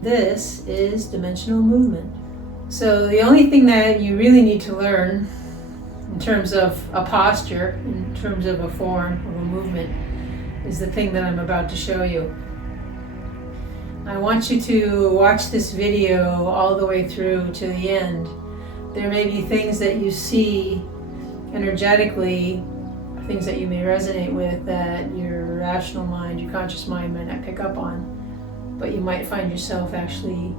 This is dimensional movement. So the only thing that you really need to learn in terms of a posture, in terms of a form of a movement, is the thing that I'm about to show you. I want you to watch this video all the way through to the end. There may be things that you see energetically, things that you may resonate with that your rational mind, your conscious mind might not pick up on, but you might find yourself actually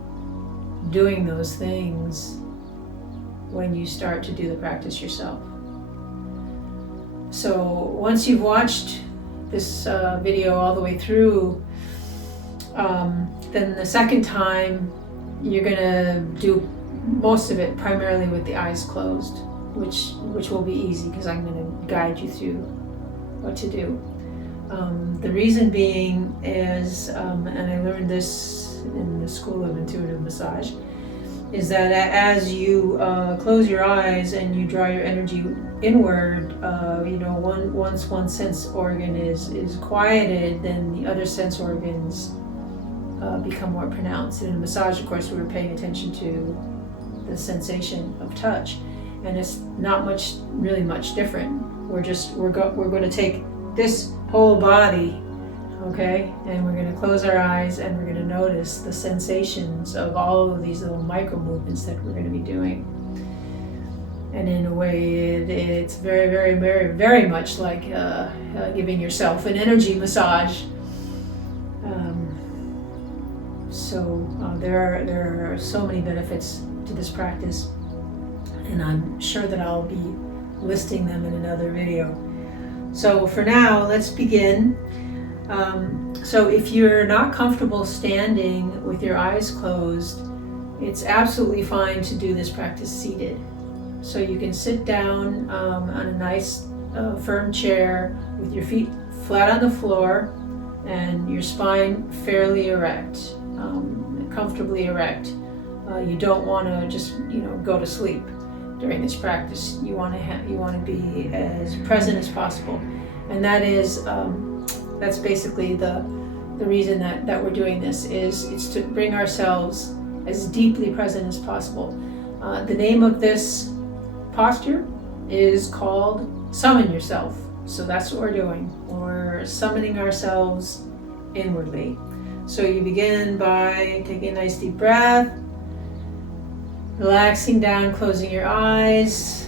doing those things when you start to do the practice yourself. So once you've watched this video all the way through, then the second time you're gonna do most of it primarily with the eyes closed, which will be easy because I'm gonna guide you through what to do. The reason being is, and I learned this in the School of Intuitive Massage, is that as you close your eyes and you draw your energy inward, once one sense organ is quieted, then the other sense organs become more pronounced. And in massage, of course, we were paying attention to the sensation of touch, and it's not really much different. We're going to take this whole body, okay, and we're going to close our eyes and we're going to notice the sensations of all of these little micro movements that we're going to be doing. And in a way, it's very, very, very, very much like giving yourself an energy massage. There are so many benefits to this practice, and I'm sure that I'll be listing them in another video. So for now, let's begin. So if you're not comfortable standing with your eyes closed, it's absolutely fine to do this practice seated. So you can sit down on a nice firm chair with your feet flat on the floor and your spine fairly erect, comfortably erect. You don't want to just go to sleep during this practice. You want to be as present as possible, and that's basically the reason that we're doing this. It's to bring ourselves as deeply present as possible. The name of this posture is called Summon Yourself. So that's what we're doing. We're summoning ourselves inwardly. So you begin by taking a nice deep breath, relaxing down, closing your eyes,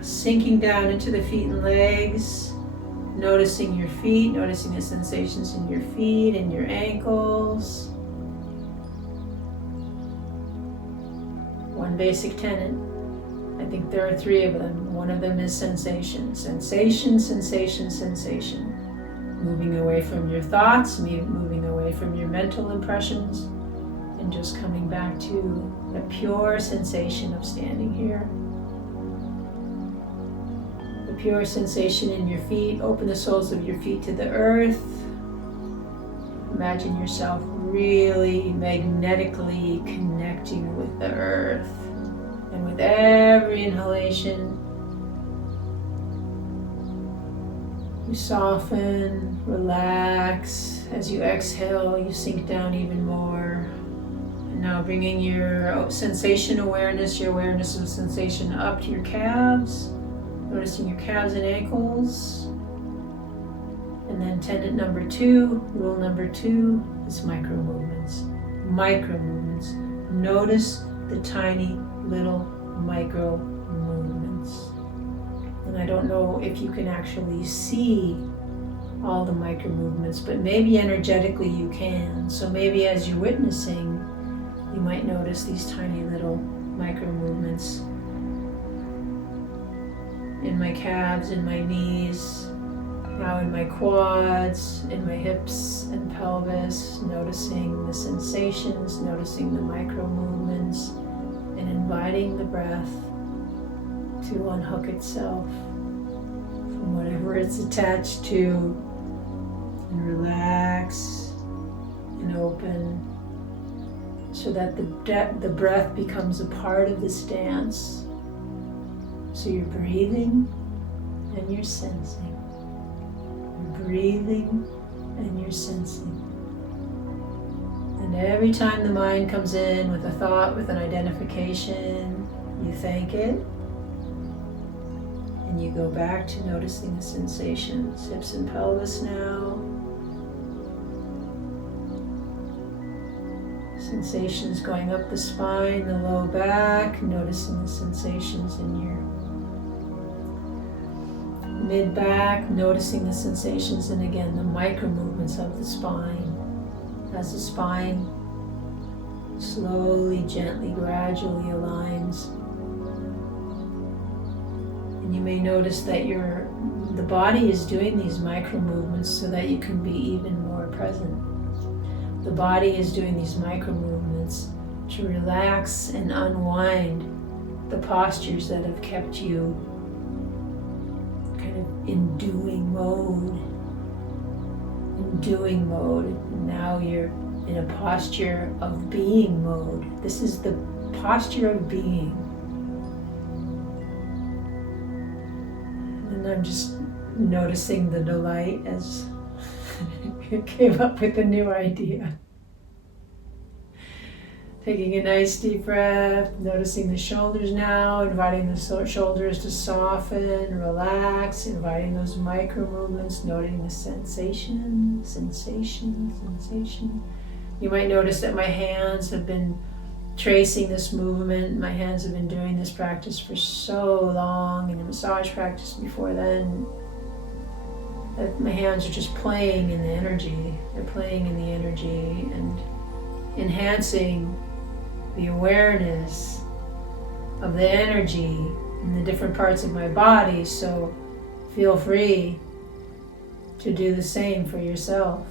sinking down into the feet and legs, noticing your feet, noticing the sensations in your feet and your ankles. One basic tenet. I think there are 3 of them. One of them is sensation. Sensation, sensation, sensation. Moving away from your thoughts, moving away from your mental impressions, and just coming back to the pure sensation of standing here. The pure sensation in your feet. Open the soles of your feet to the earth. Imagine yourself really magnetically connecting with the earth. And with every inhalation, you soften, relax. As you exhale, you sink down even more. And now bringing your sensation awareness, your awareness of sensation up to your calves, noticing your calves and ankles. And then tenet number 2, rule number 2 is micro movements. Micro movements. Notice the tiny little micro movements. And I don't know if you can actually see all the micro movements, but maybe energetically you can. So maybe as you're witnessing, you might notice these tiny little micro movements in my calves, in my knees, now in my quads, in my hips and pelvis, noticing the sensations, noticing the micro movements, and inviting the breath to unhook itself from whatever it's attached to, and relax and open, so that the breath becomes a part of this dance. So you're breathing and you're sensing. You're breathing and you're sensing. And every time the mind comes in with a thought, with an identification, you thank it. And you go back to noticing the sensations, hips and pelvis now. Sensations going up the spine, the low back, noticing the sensations in your mid-back, noticing the sensations, and again the micro movements of the spine as the spine slowly, gently, gradually aligns. And you may notice that the body is doing these micro movements so that you can be even more present. The body is doing these micro movements to relax and unwind the postures that have kept you kind of in doing mode. And now you're in a posture of being mode. This is the posture of being. And I'm just noticing the delight as you came up with a new idea. Taking a nice deep breath, noticing the shoulders now, inviting the shoulders to soften, relax, inviting those micro movements, noting the sensation. You might notice that my hands have been tracing this movement. My hands have been doing this practice for so long, in a massage practice before then, that my hands are just playing in the energy. They're playing in the energy and enhancing the awareness of the energy in the different parts of my body. So feel free to do the same for yourself.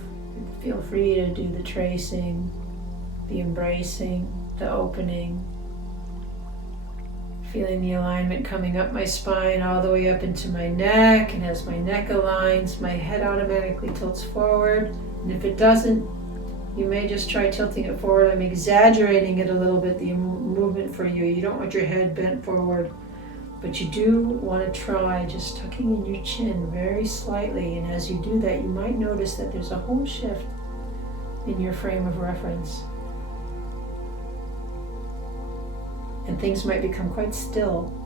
Feel free to do the tracing, the embracing, the opening, feeling the alignment coming up my spine all the way up into my neck. And as my neck aligns, my head automatically tilts forward. And if it doesn't, you may just try tilting it forward. I'm exaggerating it a little bit, the movement for you. You don't want your head bent forward, but you do want to try just tucking in your chin very slightly. And as you do that, you might notice that there's a whole shift in your frame of reference. And things might become quite still.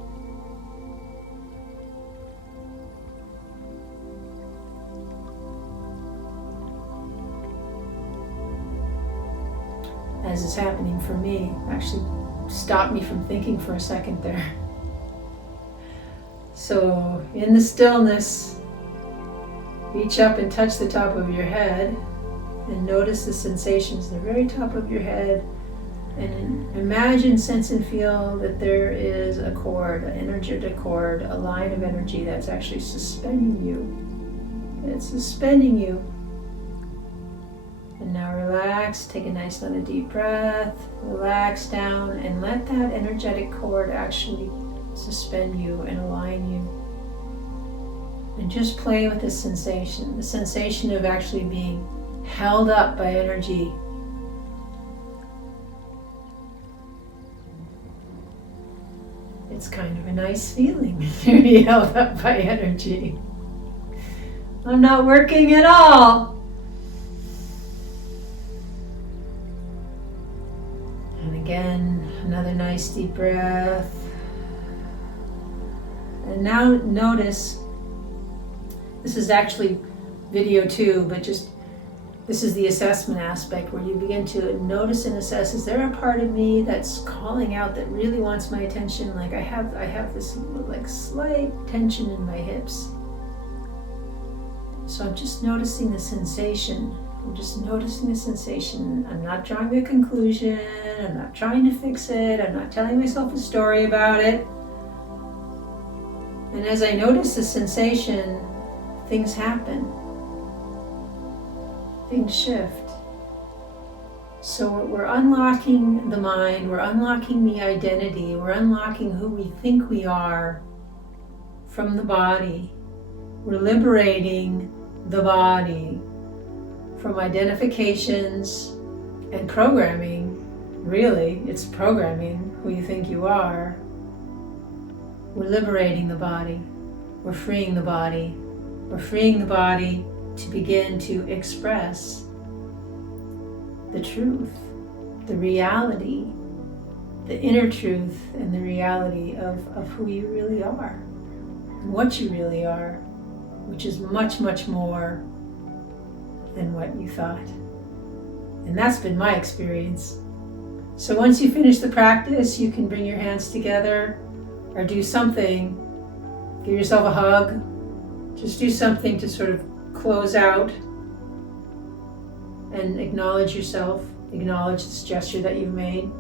As is happening for me. Actually stopped me from thinking for a second there. So in the stillness, reach up and touch the top of your head and notice the sensations at the very top of your head, and imagine, sense and feel that there is a cord, an energetic cord, a line of energy that's actually suspending you. It's suspending you. And now relax, take a nice another deep breath, relax down, and let that energetic cord actually suspend you and align you. And just play with this sensation, the sensation of actually being held up by energy. It's kind of a nice feeling to be held up by energy. I'm not working at all. And again, another nice deep breath. And now notice, this is actually video 2, but just this is the assessment aspect where you begin to notice and assess, is there a part of me that's calling out that really wants my attention? Like I have this like slight tension in my hips. So I'm just noticing the sensation. I'm just noticing the sensation. I'm not drawing a conclusion. I'm not trying to fix it. I'm not telling myself a story about it. And as I notice the sensation, things happen. Things shift. So we're unlocking the mind, we're unlocking the identity, we're unlocking who we think we are from the body. We're liberating the body from identifications and programming. Really, it's programming who you think you are. We're liberating the body. We're freeing the body. We're freeing the body to begin to express the truth, the reality, the inner truth and the reality of who you really are, and what you really are, which is much, much more than what you thought. And that's been my experience. So once you finish the practice, you can bring your hands together or do something. Give yourself a hug. Just do something to sort of close out and acknowledge yourself. Acknowledge this gesture that you've made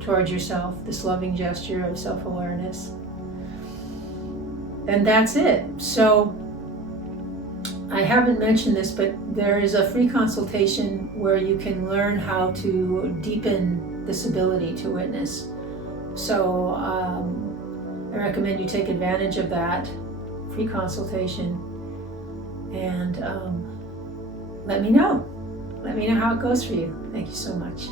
towards yourself, this loving gesture of self-awareness. And that's it. So I haven't mentioned this, but there is a free consultation where you can learn how to deepen this ability to witness. So I recommend you take advantage of that free consultation and let me know. Let me know how it goes for you. Thank you so much.